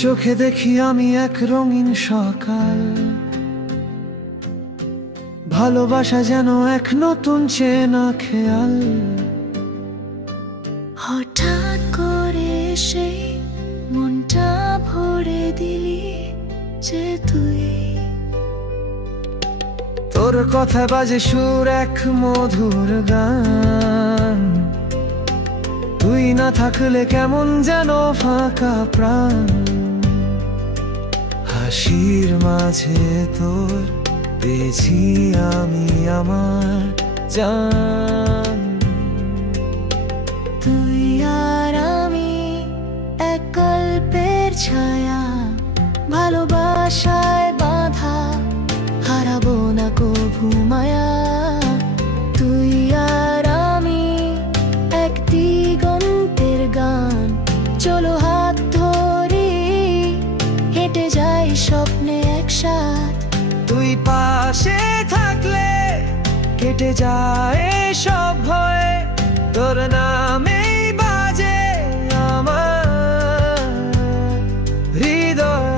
চোখে দেখি আমি এক রঙিন সকাল, ভালোবাসা যেন এক নতুন চেনা খেয়াল। হঠাৎ করে সেই মনটা ভরে দিলি যে তুই। তোর কথা বাজে সুর এক মধুর গান, তুই না থাকলে কেমন যেন ফাঁকা প্রাণ। হাসির মাঝে তোর পেয়েছি আমি আমার জান। তুই আর আমি এক গল্পের ছায়া, ভালোবাসায় বাঁধা, হারাবো না কভু মায়া। তুই আর আমি এক দিগন্তের গান, চলো হাত ধরি হেঁটে যাই স্বপ্নে একসাথ। তুই পাশে থাকলে কেটে যায় সব ভয়, তোর নামেই বাজে আমার হৃদয়।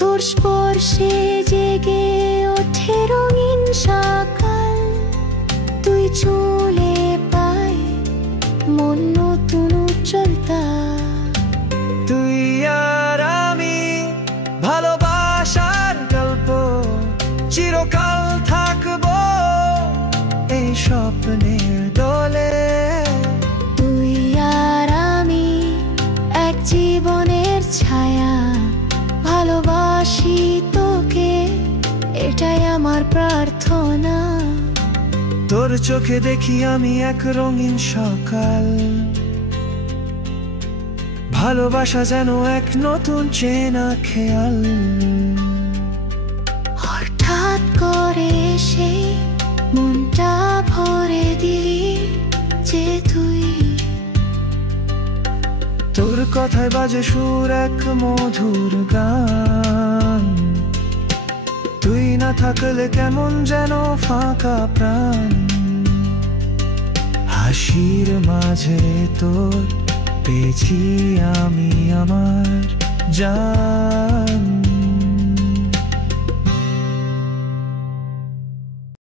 তোর স্পর্শে জেগে ওঠে রঙিন সকাল, তুই চলে পায় মন নতুন উজ্জ্বলতা। তুই আর আমি ভালোবাসার গল্প, চিরকাল থাকবো এই স্বপ্নের দোলে। তুই আর আমি এক জীবনের ছায়া, ভালোবাসি তোকে এটাই আমার প্রার্থনা। তোর চোখে দেখি আমি এক রঙিন সকাল, ভালোবাসা যেন এক নতুন চেনা খেয়াল। হঠাৎ করে সেই মনটা ভরে দিলি যে তুই। তোর কথায় বাজে সুর এক মধুর গান, তুই না থাকলে কেমন যেন ফাঁকা প্রাণ। হাসির মাঝে তোর পেয়েছি আমি আমার জান।